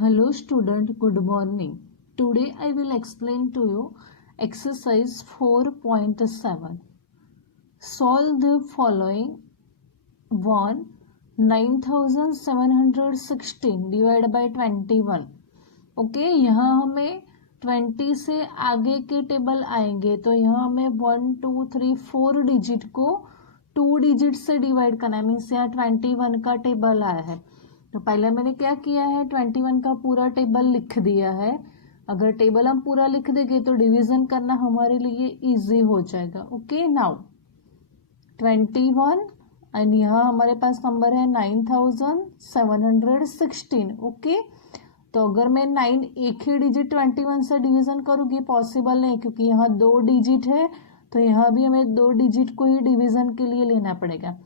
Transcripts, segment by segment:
Hello student, good morning. Today I will explain to you exercise 4.7. Solve the following. 1. 9716 divided by 21. Okay यहाँ हमें 20 से आगे के table आएंगे तो यहाँ हमें 1 2 3 4 डिजिट को 2 डिजिट से डिवाइड करना है। मीन्स यहाँ 21 का टेबल आया है तो पहले मैंने क्या किया है 21 का पूरा टेबल लिख दिया है। अगर टेबल हम पूरा लिख देंगे तो डिवीजन करना हमारे लिए इजी हो जाएगा। ओके नाउ 21 एंड यहाँ हमारे पास नंबर है 9716। ओके तो अगर मैं 9 एक ही डिजिट 21 से डिवीजन करूँगी पॉसिबल नहीं क्योंकि यहाँ 2 डिजिट है तो यहाँ भी हमें 2 डिजिट को ही डिवीजन के लिए लेना पड़ेगा।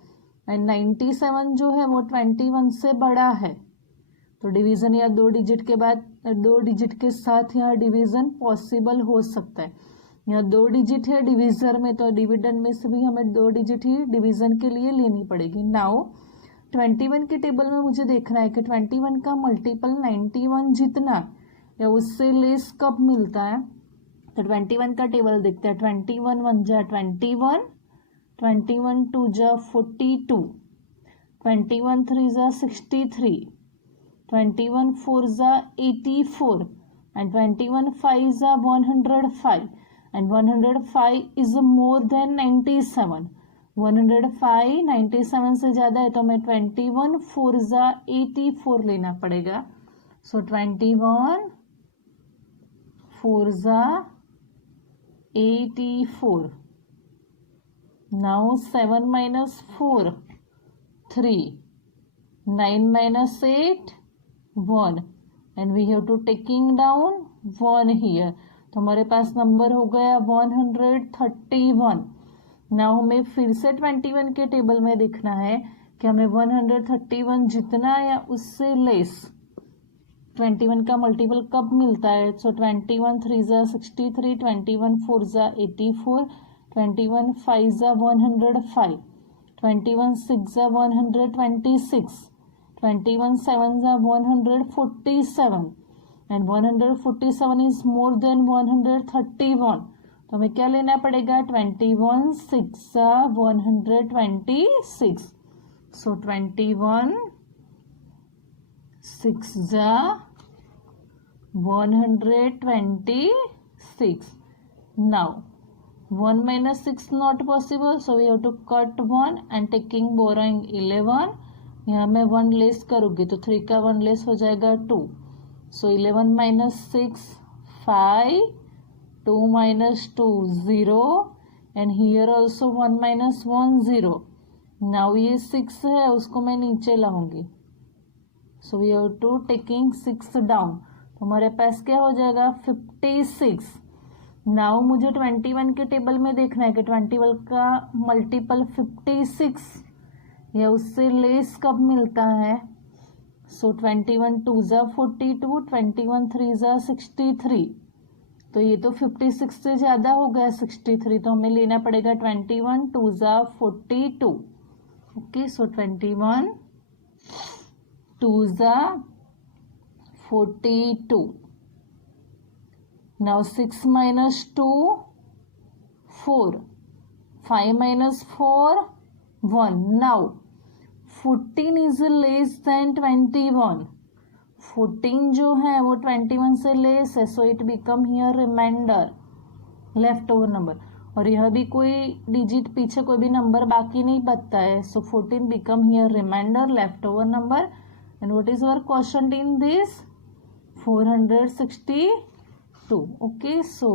एंड 97 जो है वो 21 से बड़ा है तो डिवीजन या 2 डिजिट के बाद 2 डिजिट के साथ यहाँ डिवीजन पॉसिबल हो सकता है। यहाँ 2 डिजिट है डिवीजर में तो डिविडेंड में से भी हमें 2 डिजिट ही डिवीजन के लिए लेनी पड़ेगी। नाउ 21 के टेबल में मुझे देखना है कि 21 का मल्टीपल 91 जितना या उससे लेस कब मिलता है। तो 21 का टेबल देखते हैं। 21 1 जा 21, 21 2 जा 42, 21 3 जा 63, 21 4 जा 84 and 21 5 जा 105 and 105 is more than 97. 105 97 से ज़्यादा है तो मैं 21 4 जा 84 लेना पड़ेगा। सो 21 4 जा 84. Now 7 minus 4 3, 9 minus 8 1 and we have to taking down 1 here तो हमारे पास नंबर हो गया 131। नाउ हमें फिर से 21 के टेबल में देखना है कि हमें 131 जितना या उससे लेस 21 का मल्टीपल कब मिलता है। सो 21 3 जा 63, 21 4 जा 84, 21 5 जा 105, 21 6 जा 126, 21 7 जा 147 एंड 147 इज मोर देन 131 तो हमें क्या लेना पड़ेगा 21 6 जा 126। सो 21 6 जा 126। Now 1 minus 6 not possible so we have to cut 1 and taking borrowing 11। यहाँ मैं 1 लेस करूँगी तो 3 का 1 लेस हो जाएगा 2। सो 11 minus 6 5, 2 minus 2 0 and here also 1 minus 1 0। now ये 6 है उसको मैं नीचे लाऊंगी so we have to taking 6 down तो हमारे पास क्या हो जाएगा 56। नाउ मुझे 21 के टेबल में देखना है कि 21 का मल्टीपल 56 या उससे लेस कब मिलता है। सो 21 2 जा 42, 21 3 जा 63 तो ये तो 56 से ज़्यादा हो गया 63 तो हमें लेना पड़ेगा 21 2 जा 42। ओके सो 21 2 जा 42। Now 6 minus 2 4, 5 minus 4 1। Now 14 is less than 21। 14 जो है वो 21 से लेस है so it become here reminder left over number और यह भी कोई डिजिट पीछे कोई भी नंबर बाकी नहीं बचता है। So 14 become here reminder left over number and what is our question in this 462। okay so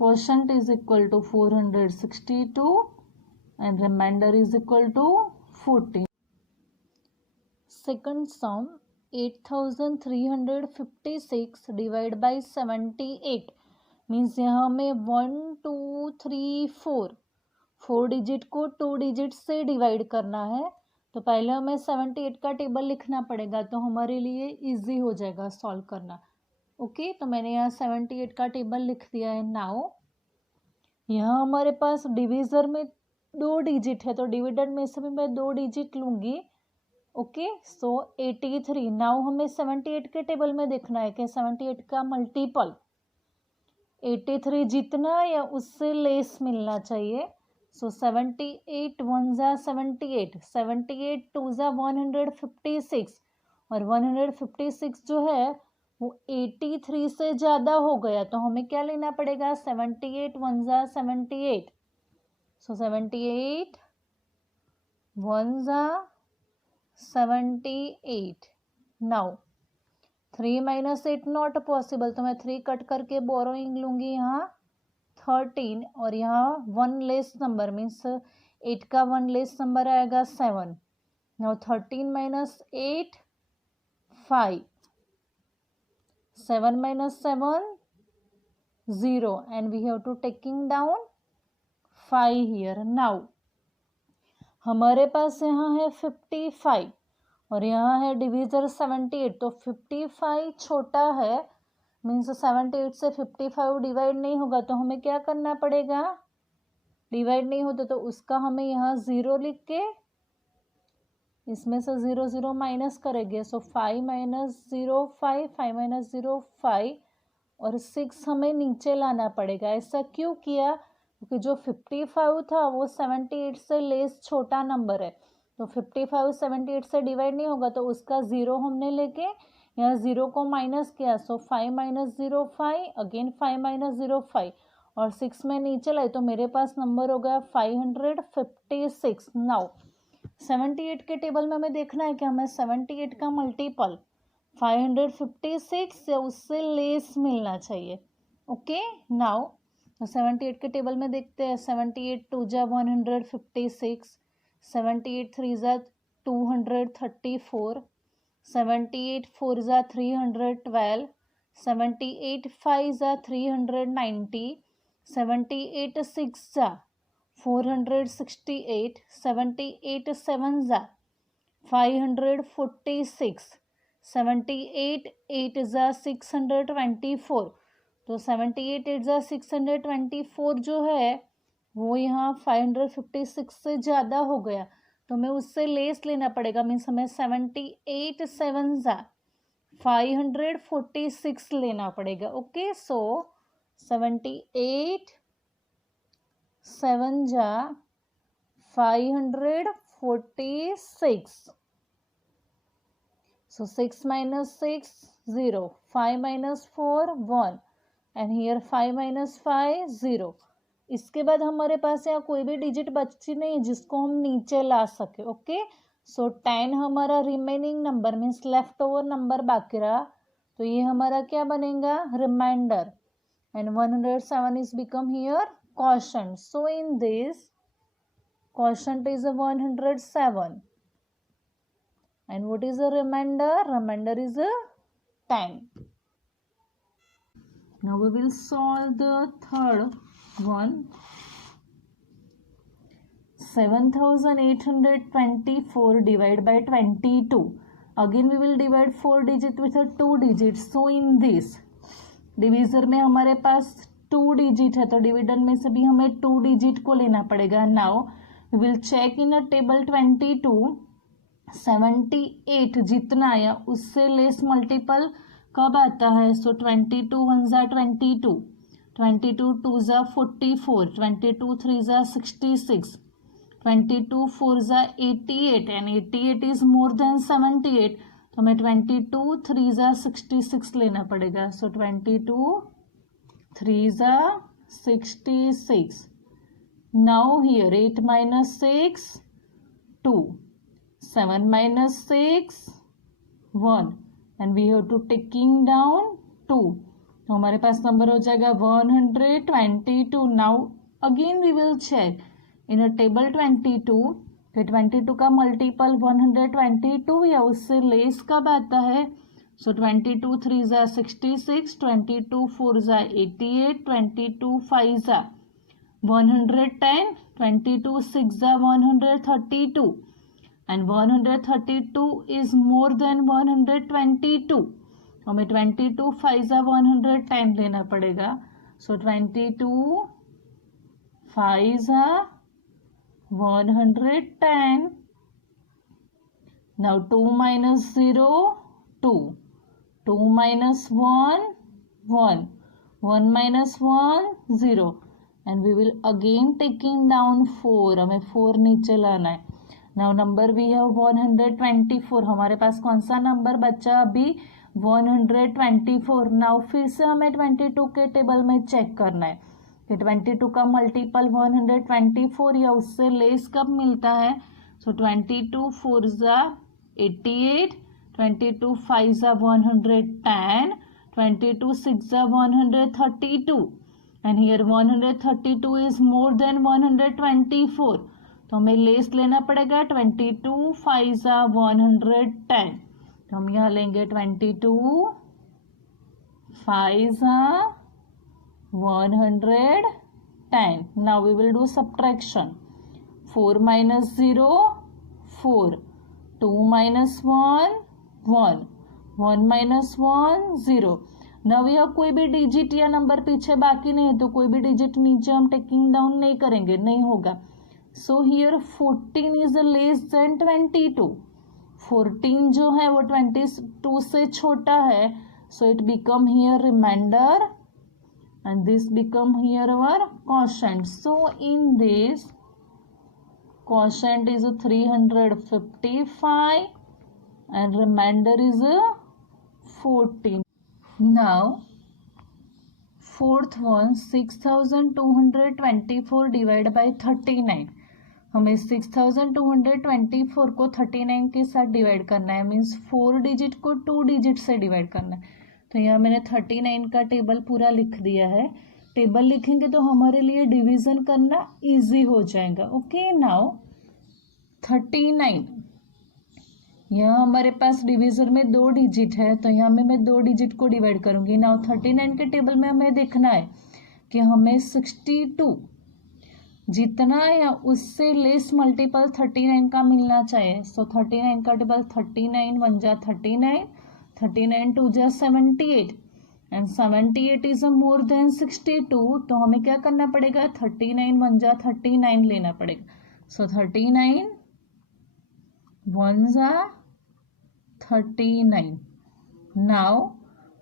quotient is equal to 462 and remainder is equal to 14। second sum 8356 divided by 78 means यहाँ में 1 2 3 4 digit को 2 digit से divide करना है तो पहले हमें 78 का टेबल लिखना पड़ेगा तो हमारे लिए इजी हो जाएगा सॉल्व करना। ओके तो मैंने यहाँ 78 का टेबल लिख दिया है। नाउ यहाँ हमारे पास डिवीज़र में 2 डिजिट है तो डिविडेंड में से भी मैं 2 डिजिट लूँगी। ओके। सो 83 नाउ हमें 78 के टेबल में देखना है कि 78 का मल्टीपल 83 जितना या उससे लेस मिलना चाहिए। सो 78 वन ज़ा 78, 78 टू ज़ा 156 और 156 जो है वो 83 से ज़्यादा हो गया, तो हमें क्या लेना पड़ेगा? 78 वन ज़ा 78। सो 78 वन ज़ा 78। नाउ 3 माइनस 8 नॉट पॉसिबल, तो मैं 3 कट करके बोरोइंग लूँगी यहाँ 13 और यहाँ 1 लेस नंबर मीन्स 8 का 1 लेस नंबर आएगा 7। Now 13 minus 8 5, 7 minus 7 0 and we have to taking down 5 here. Now हमारे पास यहाँ है 55 और यहाँ है डिविजर 78, तो 55 छोटा है मीन्स 78 से 55 डिवाइड नहीं होगा, तो हमें क्या करना पड़ेगा? डिवाइड नहीं होता तो उसका हमें यहाँ 0 लिख के इसमें से 0 0 माइनस करेंगे। सो 5 माइनस 0 5, 5 माइनस 0 5 और 6 हमें नीचे लाना पड़ेगा। ऐसा क्यों किया? क्योंकि जो 55 था वो 78 से लेस छोटा नंबर है, तो 55 78 से डिवाइड नहीं होगा, तो उसका 0 हमने लेके यहाँ 0 को माइनस किया। सो 5 माइनस 0 5, अगेन 5 माइनस 0 5 और 6 में नीचे लाए, तो मेरे पास नंबर हो गया 556। नाउ 78 के टेबल में हमें देखना है कि हमें 78 का मल्टीपल 556 या उससे लेस मिलना चाहिए। ओके। नाउ 78 के टेबल में देखते हैं। 78 टू जा 156, 78 थ्री जा 234, 78 फोर जा 312, 78 फाइव जा 390, 78 सिक्स जा 468, 78 सेवन जा 546, 78 8 जा 624, तो 78 8 जा 624 जो है वो यहाँ 556 से ज़्यादा हो गया, तो हमें उससे लेस लेना पड़ेगा। मीन्स हमें 78 7 जा 546 लेना पड़ेगा। ओके। सो 78 7 जा 546. So 6 minus 6 0, 5 minus 4 1 and here 5 minus 5 0. इसके बाद हमारे पास यहाँ कोई भी डिजिट बची नहीं जिसको हम नीचे ला सके। ओके। सो 10 हमारा remaining number means left over number बाकी रहा, तो ये हमारा क्या बनेगा? Reminder. And 107 is become here quotient. So in this quotient is a 107 and what is the remainder? Remainder is a 10. Now we will solve the third one. 7824 divided by 22. Again we will divide 4 digit with a 2 digits. So in this divisor में हमारे पास 2 digit है, तो dividend में से भी हमें 2 digit को लेना पड़ेगा। Now we will check in a table 22 78 जितना आया उससे लेस मल्टीपल कब आता है? सो 22 वन ज़ा 22, 22 टू ज़ा 44, 22 थ्री ज़ा 66, 22 फोर ज़ा 88 एंड 88 इज मोर देन 78, तो हमें 22 थ्री ज़ा 66 लेना पड़ेगा। सो 22 3 ज़ा 66. Now here 8 minus 6 2, 7 minus 6 1 and we have to taking down 2, तो हमारे पास नंबर हो जाएगा 122. Now again we will check in a table 22 कि 22 का मल्टीपल 122 या उससे लेस कब आता है? सो 22 3 ज़ा 66, 22 4 ज़ा 88, 22 5 ज़ा 110, 22 6 ज़ा 132 एंड 132 इज मोर देन 122, हमें 22 5 ज़ा 110 लेना पड़ेगा। सो 22 5 ज़ा 110. Now 2 minus 0, 2. 2 minus 1, 1. 1 minus 1, 0. And we will again taking down 4. हमें 4 नीचे लाना है. Now number we have 124. हमारे पास कौन सा नंबर बचा अभी 124. Now फिर से हमें 22 के टेबल में चेक करना है कि 22 का मल्टीपल 124 या उससे लेस कब मिलता है. सो 22 4 जा 88, 22 5 जा 110, 22 6 जा 132 and here 132 is more than 124. तो हमें लेस लेना पड़ेगा. 22 5 जा 110. तो हम यहाँ लेंगे 22 5 जा 110. Now we will do subtraction. 4 minus 0, 4. 2 minus 1, 1. 1 minus 1, 0. Now यह कोई भी डिजिट या नंबर पीछे बाकी नहीं है तो कोई भी डिजिट नीचे हम टेकिंग डाउन नहीं करेंगे, नहीं होगा. So here 14 is less than 22. 14 जो है वो 22 से छोटा है. So it become here reminder and this become here our quotient. So in this quotient is 355 and remainder is 14. Now fourth one 6224 divided by 39. हमें 6224 को 39 के साथ डिवाइड करना है. मीन्स 4 डिजिट को 2 डिजिट से डिवाइड करना है. तो यहाँ मैंने 39 का टेबल पूरा लिख दिया है. टेबल लिखेंगे तो हमारे लिए डिवीजन करना इजी हो जाएगा. ओके. नाउ 39 यहाँ हमारे पास डिवीजन में 2 डिजिट है तो यहाँ में मैं 2 डिजिट को डिवाइड करूंगी. नाउ 39 के टेबल में हमें देखना है कि हमें 62 जितना या उससे लेस मल्टीपल 39 का मिलना चाहिए. सो 39 का टेबल 39 1 जा 39, 39 2 जा 78 एंड 78 इज मोर देन 62. तो हमें क्या करना पड़ेगा 39 1 जा 39 लेना पड़ेगा. सो 39 1 जा 39. Now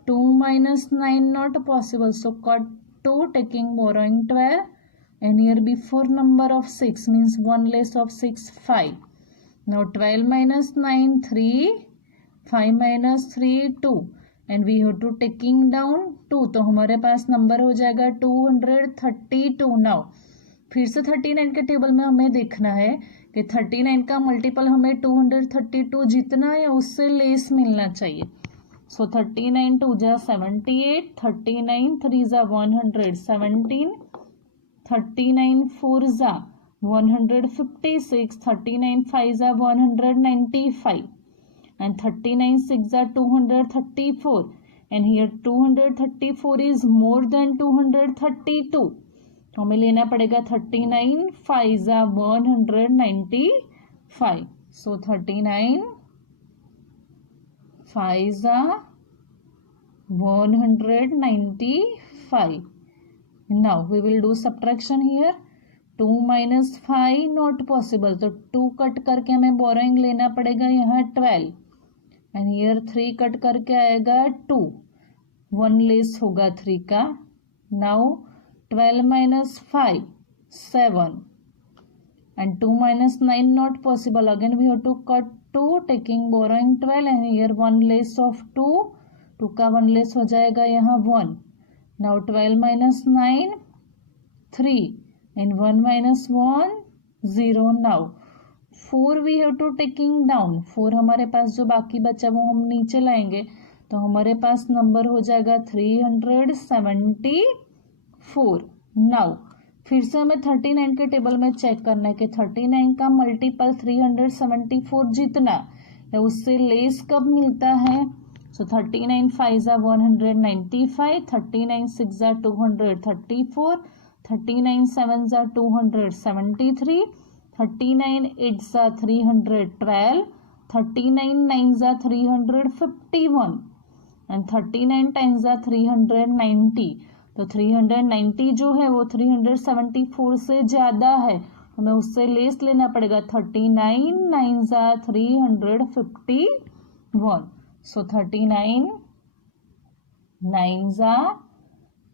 2 minus 9 not possible. So cut 2 taking borrowing 12 and here before number of 6 means 1 less of 6 5. Now 12 minus 9 3, 5 minus 3 2 and we have to taking down 2. तो हमारे पास नंबर हो जाएगा 232. नाउ फिर से 39 के टेबल में हमें देखना है कि 39 का मल्टीपल हमें 232 जितना या उससे लेस मिलना चाहिए. सो 39 2 जा 78, 39 3 जा 117, 39 4 जा 156, 39 5 जा 195 and 39 6 are 234 and here 234 is more than 232. तो हमें लेना पड़ेगा 39 5 are 195. So 39 5 are 195. Now we will do subtraction here. 2 minus 5 not possible. तो 2 कट करके हमें बोरोइंग लेना पड़ेगा यहाँ 12 एंड हियर 3 कट करके आएगा 2. 1 लेस होगा 3 का. Now 12 minus 5 7 and 2 minus 9 not possible. Again we have to cut 2 taking borrowing 12 and here 1 less of 2. 2 का 1 less हो जाएगा यहाँ 1. Now 12 minus 9 3 and 1 minus 1 0. Now 4 we have to taking down. 4 हमारे पास जो बाकी बचा वो हम नीचे लाएंगे तो हमारे पास नंबर हो जाएगा 374. नाउ फिर से हमें 39 के टेबल में चेक करना है कि 39 का मल्टीपल 374 जितना या उससे लेस कब मिलता है. सो 39 5 are 195, 39 6 are 234, 39 7 are 273, 39 8 are 312, 39 9 are 351 and 39 10 are 390. तो 390 जो है वो 374 से ज़्यादा है हमें उससे लेस लेना पड़ेगा 39 9 ज़ा 351. सो 39 9 ज़ा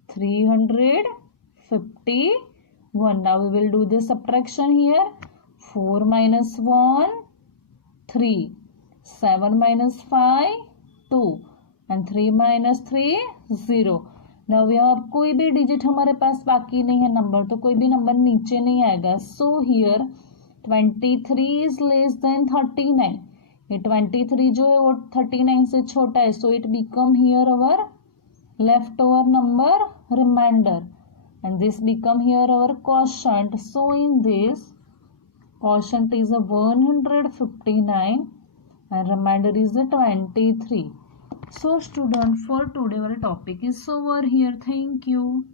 351. Now we will do the subtraction here. 4 minus 1 3, 7 minus 5 2 and 3 minus 3 0. Now यहाँ कोई भी डिजिट हमारे पास बाकी नहीं है नंबर, तो कोई भी नंबर नीचे नहीं आएगा. So here 23 is less then 39. ये 23 जो है वो 39 से छोटा है. So it become here our left over number reminder and this become here our quotient. So in this quotient is a 159 and remainder is a 23. So student, for today our topic is over here. Thank you.